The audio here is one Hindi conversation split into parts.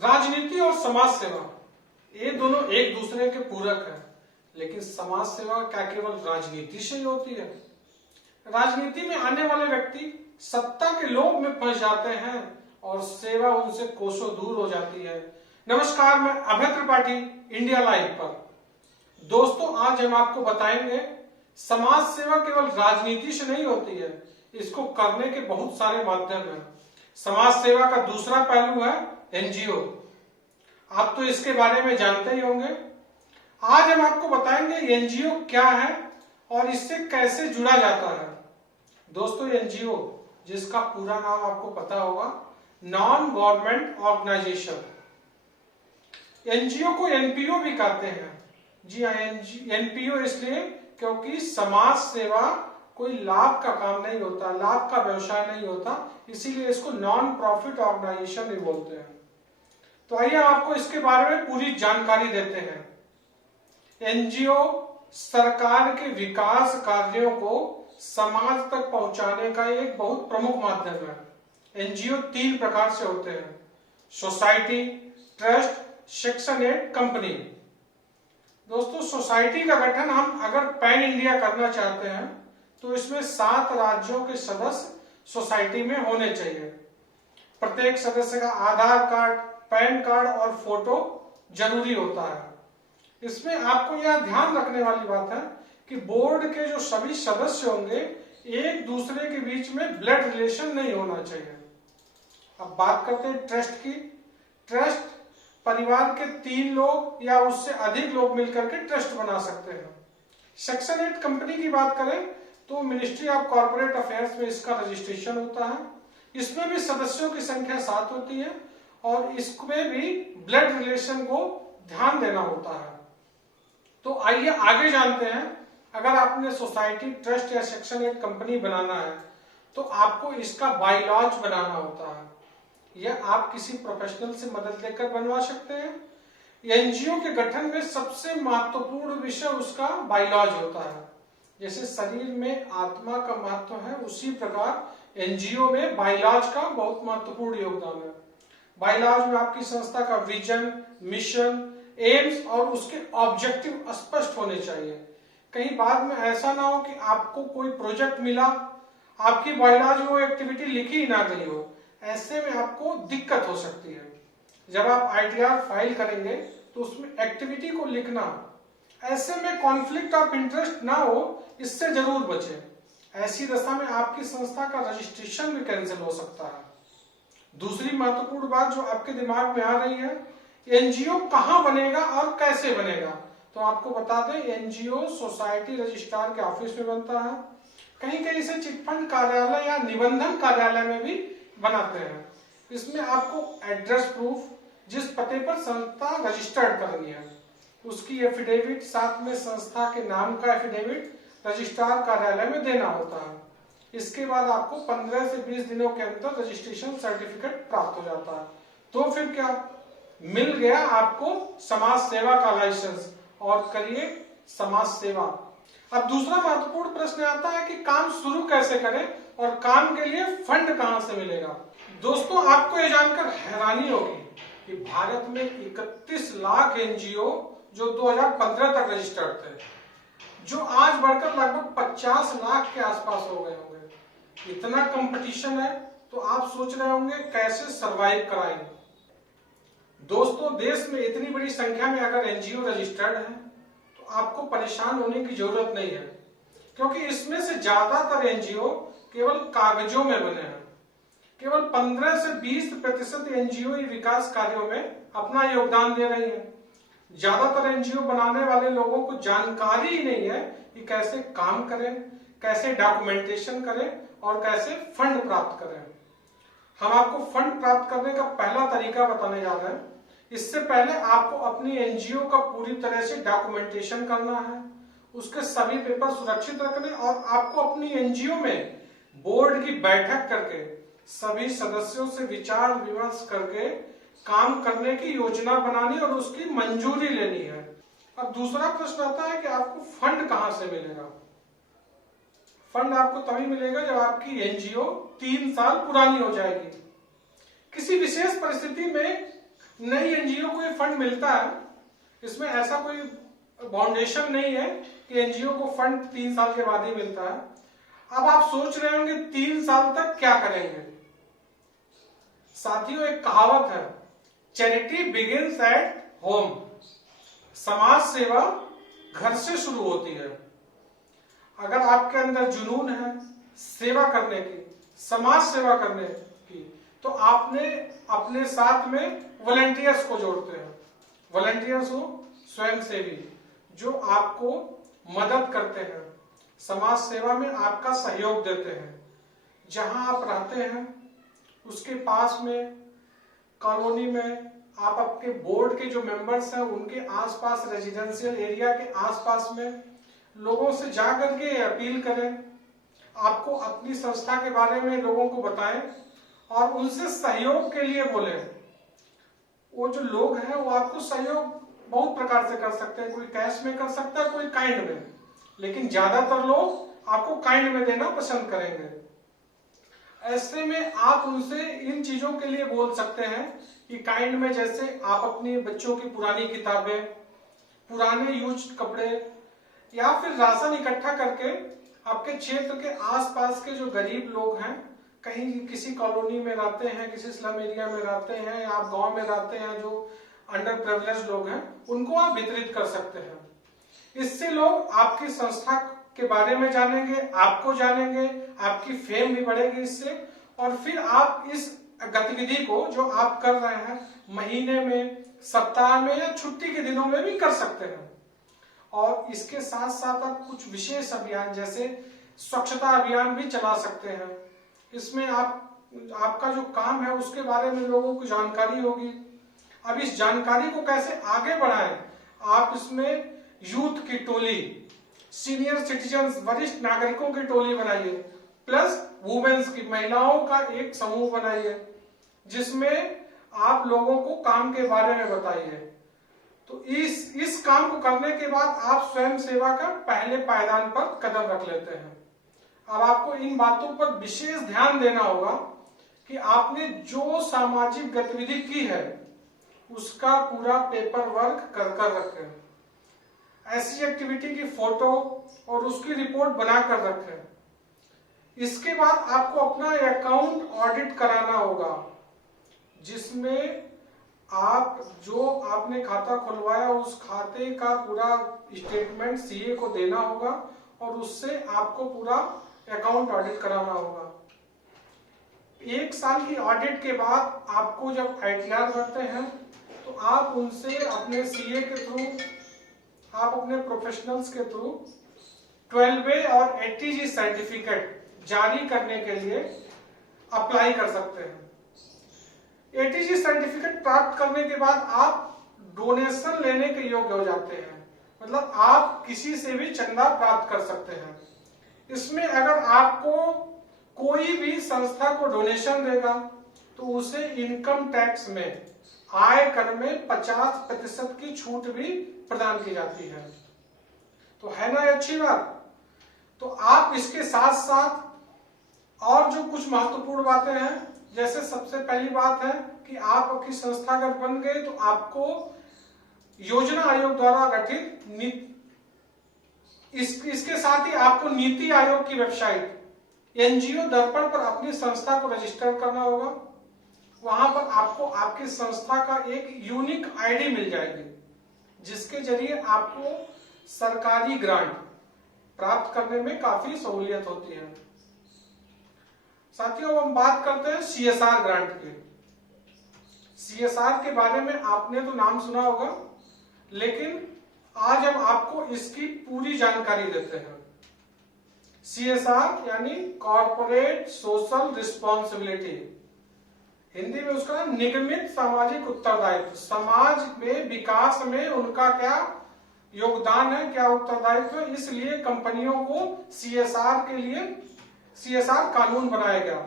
राजनीति और समाज सेवा ये दोनों एक दूसरे के पूरक हैं, लेकिन समाज सेवा क्या केवल राजनीति से ही होती है? राजनीति में आने वाले व्यक्ति सत्ता के लोभ में फंस जाते हैं और सेवा उनसे कोसों दूर हो जाती है। नमस्कार, मैं अभय त्रिपाठी, इंडिया लाइव पर। दोस्तों, आज हम आपको बताएंगे समाज सेवा केवल राजनीति से नहीं होती है, इसको करने के बहुत सारे माध्यम हैं। समाज सेवा का दूसरा पहलू है एनजीओ। आप तो इसके बारे में जानते ही होंगे। आज हम आपको बताएंगे एनजीओ क्या है और इससे कैसे जुड़ा जाता है। दोस्तों, एनजीओ जिसका पूरा नाम आपको पता होगा, नॉन गवर्नमेंट ऑर्गेनाइजेशन। एनजीओ को एनपीओ भी कहते हैं। जी हाँ, एनपीओ इसलिए क्योंकि समाज सेवा कोई लाभ का काम नहीं होता, लाभ का व्यवसाय नहीं होता, इसीलिए इसको नॉन प्रॉफिट ऑर्गेनाइजेशन भी बोलते हैं। तो आइए आपको इसके बारे में पूरी जानकारी देते हैं। एनजीओ सरकार के विकास कार्यों को समाज तक पहुंचाने का एक बहुत प्रमुख माध्यम है। एनजीओ 3 प्रकार से होते हैं: सोसाइटी, ट्रस्ट, सेक्शन 8 कंपनी। दोस्तों, सोसाइटी का गठन हम अगर पैन इंडिया करना चाहते हैं तो इसमें 7 राज्यों के सदस्य सोसाइटी में होने चाहिए। प्रत्येक सदस्य का आधार कार्ड, पैन कार्ड और फोटो जरूरी होता है। इसमें आपको यह ध्यान रखने वाली बात है कि बोर्ड के जो सभी सदस्य होंगे एक दूसरे के बीच में ब्लड रिलेशन नहीं होना चाहिए। अब बात करते हैं ट्रस्ट की। ट्रस्ट परिवार के 3 लोग या उससे अधिक लोग मिलकर के ट्रस्ट बना सकते हैं। सेक्शन 8 कंपनी की बात करें तो मिनिस्ट्री ऑफ कॉर्पोरेट अफेयर्स में इसका रजिस्ट्रेशन होता है। इसमें भी सदस्यों की संख्या 7 होती है और इसमें भी ब्लड रिलेशन को ध्यान देना होता है। तो आइए आगे जानते हैं। अगर आपने सोसाइटी, ट्रस्ट या सेक्शन 8 कंपनी बनाना है तो आपको इसका बायलॉज बनाना होता है। यह आप किसी प्रोफेशनल से मदद लेकर बनवा सकते हैं। एनजीओ के गठन में सबसे महत्वपूर्ण विषय उसका बायलॉज होता है। जैसे शरीर में आत्मा का महत्व है, उसी प्रकार एनजीओ में बायलॉज का बहुत महत्वपूर्ण योगदान है। बायलॉज में आपकी संस्था का विजन, मिशन, एम्स और उसके ऑब्जेक्टिव स्पष्ट होने चाहिए। कहीं बाद में ऐसा ना हो कि आपको कोई प्रोजेक्ट मिला, आपकी बायलॉज में वो एक्टिविटी लिखी ही ना गई हो, ऐसे में आपको दिक्कत हो सकती है। जब आप आईटीआर फाइल करेंगे तो उसमें एक्टिविटी को लिखना, ऐसे में कॉन्फ्लिक्ट ऑफ इंटरेस्ट ना हो, इससे जरूर बचें। ऐसी दशा में आपकी संस्था का रजिस्ट्रेशन भी कैंसिल हो सकता है। दूसरी महत्वपूर्ण बात जो आपके दिमाग में आ रही है, एनजीओ कहां बनेगा और कैसे बनेगा। तो आपको बता दें, एनजीओ सोसाइटी रजिस्ट्रार के ऑफिस में बनता है। कहीं कहीं से चिटफंड कार्यालय या निबंधन कार्यालय में भी बनाते हैं। इसमें आपको एड्रेस प्रूफ, जिस पते पर संस्था रजिस्टर्ड करनी है, उसकी एफिडेविट, साथ में संस्था के नाम का एफिडेविट रजिस्ट्रार कार्यालय में देना होता है। इसके बाद आपको 15 से 20 दिनों के अंदर रजिस्ट्रेशन सर्टिफिकेट प्राप्त हो जाता है। तो फिर क्या, मिल गया आपको समाज सेवा का लाइसेंस और करिए समाज सेवा। अब दूसरा महत्वपूर्ण प्रश्न आता है कि काम शुरू कैसे करें और काम के लिए फंड कहां से मिलेगा। दोस्तों, आपको यह जानकर हैरानी होगी कि भारत में 31 लाख एनजीओ जो 2015 तक रजिस्टर्ड थे, जो आज बढ़कर लगभग 50 लाख के आसपास हो गए होंगे। इतना कंपटीशन है तो आप सोच रहे होंगे कैसे सरवाइव कराएंगे। दोस्तों, देश में इतनी बड़ी संख्या में अगर एनजीओ रजिस्टर्ड है तो आपको परेशान होने की जरूरत नहीं है, क्योंकि इसमें से ज्यादातर एनजीओ केवल कागजों में बने हैं। केवल 15 से 20% एनजीओ विकास कार्यों में अपना योगदान दे रही हैं। ज्यादातर एनजीओ बनाने वाले लोगों को जानकारी ही नहीं है कि कैसे काम करें, कैसे डॉक्यूमेंटेशन करें और कैसे फंड प्राप्त करें। हम आपको फंड प्राप्त करने का पहला तरीका बताने जा रहे हैं। इससे पहले आपको अपनी एनजीओ का पूरी तरह से डॉक्यूमेंटेशन करना है, उसके सभी पेपर सुरक्षित रखने और आपको अपनी एनजीओ में बोर्ड की बैठक करके सभी सदस्यों से विचार विमर्श करके काम करने की योजना बनानी और उसकी मंजूरी लेनी है। अब दूसरा प्रश्न आता है कि आपको फंड कहां से मिलेगा। फंड आपको तभी मिलेगा जब आपकी एनजीओ 3 साल पुरानी हो जाएगी। किसी विशेष परिस्थिति में नई एनजीओ को ये फंड मिलता है, इसमें ऐसा कोई बाउंडेशन नहीं है कि एनजीओ को फंड 3 साल के बाद ही मिलता है। अब आप सोच रहे होंगे 3 साल तक क्या करेंगे। साथियों, एक कहावत है, चैरिटी बिगिंस एट होम। समाज सेवा घर से शुरू होती है। अगर आपके अंदर जुनून है सेवा करने की, समाज सेवा करने की, तो आपने अपने साथ में वॉलंटियर्स को जोड़ते हैं। वॉलंटियर्स हो स्वयंसेवी, जो आपको मदद करते हैं, समाज सेवा में आपका सहयोग देते हैं। जहां आप रहते हैं उसके पास में, कॉलोनी में, आप अपने बोर्ड के जो मेंबर्स हैं उनके आसपास, रेजिडेंशियल एरिया के आसपास में लोगों से जाकर के अपील करें, आपको अपनी संस्था के बारे में लोगों को बताएं और उनसे सहयोग के लिए बोलें। वो जो लोग हैं वो आपको सहयोग बहुत प्रकार से कर सकते हैं, कोई कैश में कर सकता है, कोई काइंड में, लेकिन ज्यादातर लोग आपको काइंड में देना पसंद करेंगे। ऐसे में आप उनसे इन चीजों के लिए बोल सकते हैं कि काइंड में जैसे आप अपनी बच्चों की पुरानी किताबें, पुराने यूज्ड कपड़े या फिर राशन इकट्ठा करके आपके क्षेत्र के आसपास के जो गरीब लोग हैं, कहीं किसी कॉलोनी में रहते हैं, किसी स्लम एरिया में रहते हैं, या आप गांव में रहते हैं, जो अंडर प्रिविलेज लोग हैं, उनको आप वितरित कर सकते हैं। इससे लोग आपकी संस्था के बारे में जानेंगे, आपको जानेंगे, आपकी फेम भी बढ़ेगी इससे, और फिर आप इस गतिविधि को जो आप कर रहे हैं महीने में, सप्ताह में या छुट्टी के दिनों में भी कर सकते हैं। और इसके साथ साथ आप कुछ विशेष अभियान जैसे स्वच्छता अभियान भी चला सकते हैं। इसमें आपका जो काम है उसके बारे में लोगों को जानकारी होगी। अब इस जानकारी को कैसे आगे बढ़ाएं, आप इसमें यूथ की टोली, सीनियर सिटीजन्स, वरिष्ठ नागरिकों की टोली बनाइए, प्लस वुमेन्स की, महिलाओं का एक समूह बनाइए, जिसमें आप लोगों को काम के बारे में बताइए। तो इस काम को करने के बाद आप स्वयं सेवा का पहले पायदान पर कदम रख लेते हैं। अब आपको इन बातों पर विशेष ध्यान देना होगा कि आपने जो सामाजिक गतिविधि की है उसका पूरा पेपर वर्क कर रखें। ऐसी एक्टिविटी की फोटो और उसकी रिपोर्ट बनाकर रखें। इसके बाद आपको अपना अकाउंट ऑडिट कराना होगा, जिसमें आप जो आपने खाता खुलवाया उस खाते का पूरा स्टेटमेंट सीए को देना होगा और उससे आपको पूरा अकाउंट ऑडिट कराना होगा। 1 साल की ऑडिट के बाद आपको जब आईटीआर भरते हैं तो आप उनसे अपने सीए के थ्रू, आप अपने प्रोफेशनल्स के थ्रू 12वे और एटीजी सर्टिफिकेट जारी करने के लिए अप्लाई कर सकते हैं। एटीजी सर्टिफिकेट प्राप्त करने के बाद आप डोनेशन लेने के योग्य हो जाते हैं, मतलब आप किसी से भी चंदा प्राप्त कर सकते हैं। इसमें अगर आपको कोई भी संस्था को डोनेशन देगा तो उसे इनकम टैक्स में, आय कर में 50% की छूट भी प्रदान की जाती है। तो है ना अच्छी बात। तो आप इसके साथ साथ और जो कुछ महत्वपूर्ण बातें हैं, जैसे सबसे पहली बात है कि आप आपकी संस्था अगर बन गए तो आपको योजना आयोग द्वारा गठित इसके साथ ही आपको नीति आयोग की वेबसाइट एनजीओ दर्पण पर अपनी संस्था को रजिस्टर करना होगा। वहां पर आपको आपकी संस्था का एक यूनिक आईडी मिल जाएगी, जिसके जरिए आपको सरकारी ग्रांट प्राप्त करने में काफी सहूलियत होती है। साथियों, हम बात करते हैं सीएसआर ग्रांट की। सीएसआर के बारे में आपने तो नाम सुना होगा, लेकिन आज हम आपको इसकी पूरी जानकारी देते हैं। सीएसआर यानी कॉर्पोरेट सोशल रिस्पॉन्सिबिलिटी, हिंदी में उसका निगमित सामाजिक उत्तरदायित्व। समाज में विकास में उनका क्या योगदान है, क्या उत्तरदायित्व है, इसलिए कंपनियों को सीएसआर के लिए सीएसआर कानून बनाया गया।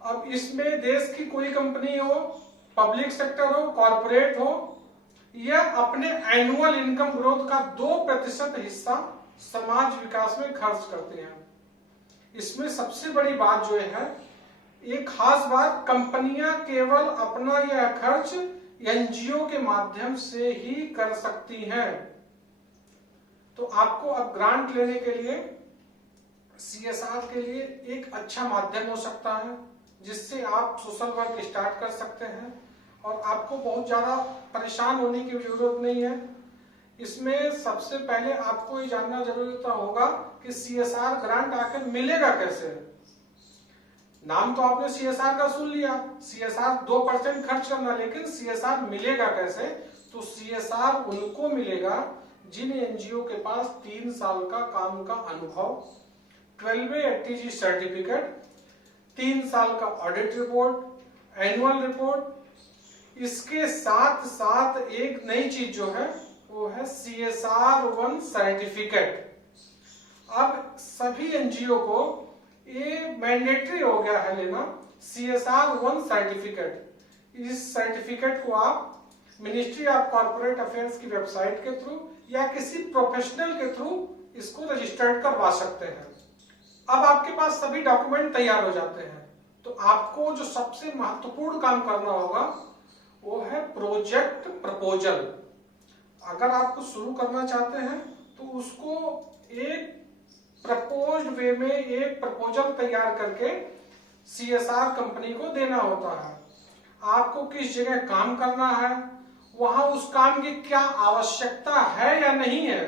अब इसमें देश की कोई कंपनी हो, पब्लिक सेक्टर हो, कॉर्पोरेट हो, यह अपने एनुअल इनकम ग्रोथ का 2% हिस्सा समाज विकास में खर्च करते हैं। इसमें सबसे बड़ी बात जो है, एक खास बात, कंपनियां केवल अपना यह खर्च एनजीओ के माध्यम से ही कर सकती हैं। तो आपको अब ग्रांट लेने के लिए सीएसआर के लिए एक अच्छा माध्यम हो सकता है, जिससे आप सोशल वर्क स्टार्ट कर सकते हैं और आपको बहुत ज्यादा परेशान होने की जरूरत नहीं है। इसमें सबसे पहले आपको ये जानना जरूरी होगा कि सीएसआर ग्रांट आखिर मिलेगा कैसे। नाम तो आपने सीएसआर का सुन लिया, सीएसआर 2% खर्च करना, लेकिन सीएसआर मिलेगा कैसे? तो सीएसआर उनको मिलेगा जिन एनजीओ के पास 3 साल का काम का अनुभव, 12वें एटीजी सर्टिफिकेट, 3 साल का ऑडिट रिपोर्ट, एनुअल रिपोर्ट। इसके साथ साथ एक नई चीज जो है वो है CSR 1 सर्टिफिकेट। अब सभी एनजीओ को ये मैंडेटरी हो गया है लेना CSR 1 सर्टिफिकेट। इस सर्टिफिकेट को आप मिनिस्ट्री ऑफ कॉर्पोरेट अफेयर्स की वेबसाइट के थ्रू या किसी प्रोफेशनल के थ्रू इसको रजिस्टर्ड करवा सकते हैं। अब आपके पास सभी डॉक्यूमेंट तैयार हो जाते हैं, तो आपको जो सबसे महत्वपूर्ण काम करना होगा वो है प्रोजेक्ट प्रपोजल। अगर आपको शुरू करना चाहते हैं तो उसको एक प्रपोज्ड वे में एक प्रपोजल तैयार करके सीएसआर कंपनी को देना होता है। आपको किस जगह काम करना है, वहां उस काम की क्या आवश्यकता है या नहीं है,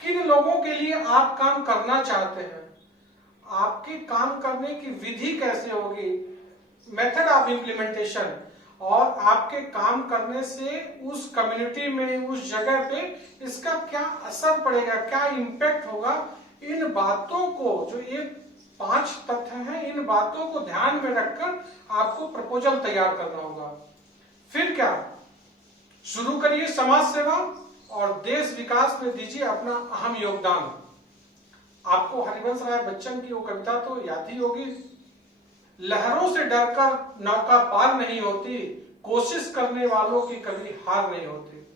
किन लोगों के लिए आप काम करना चाहते हैं, आपके काम करने की विधि कैसे होगी, मेथड ऑफ इम्प्लीमेंटेशन, और आपके काम करने से उस कम्युनिटी में, उस जगह पे इसका क्या असर पड़ेगा, क्या इम्पैक्ट होगा। इन बातों को, जो ये 5 तथ्य हैं, इन बातों को ध्यान में रखकर आपको प्रपोजल तैयार करना होगा। फिर क्या, शुरू करिए समाज सेवा और देश विकास में दीजिए अपना अहम योगदान। आपको हरिवंश राय बच्चन की वो कविता तो याद ही होगी, लहरों से डरकर नौका पार नहीं होती, कोशिश करने वालों की कभी हार नहीं होती।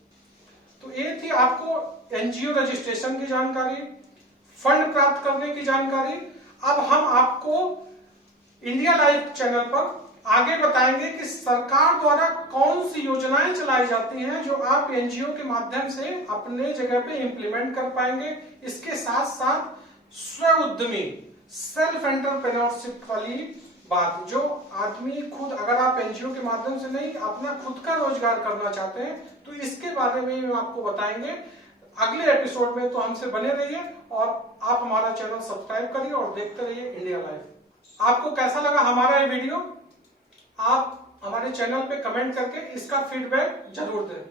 तो ये थी आपको एनजीओ रजिस्ट्रेशन की जानकारी, फंड प्राप्त करने की जानकारी। अब हम आपको इंडिया लाइव चैनल पर आगे बताएंगे कि सरकार द्वारा कौन सी योजनाएं चलाई जाती हैं जो आप एनजीओ के माध्यम से अपने जगह पे इंप्लीमेंट कर पाएंगे। इसके साथ साथ स्व उद्यमी, सेल्फ एंटरप्रेन्योरशिप वाली बात, जो आदमी खुद, अगर आप एनजीओ के माध्यम से नहीं अपना खुद का रोजगार करना चाहते हैं तो इसके बारे में हम आपको बताएंगे अगले एपिसोड में। तो हमसे बने रहिए और आप हमारा चैनल सब्सक्राइब करिए और देखते रहिए इंडिया लाइव। आपको कैसा लगा हमारा ये वीडियो, आप हमारे चैनल पे कमेंट करके इसका फीडबैक जरूर दें।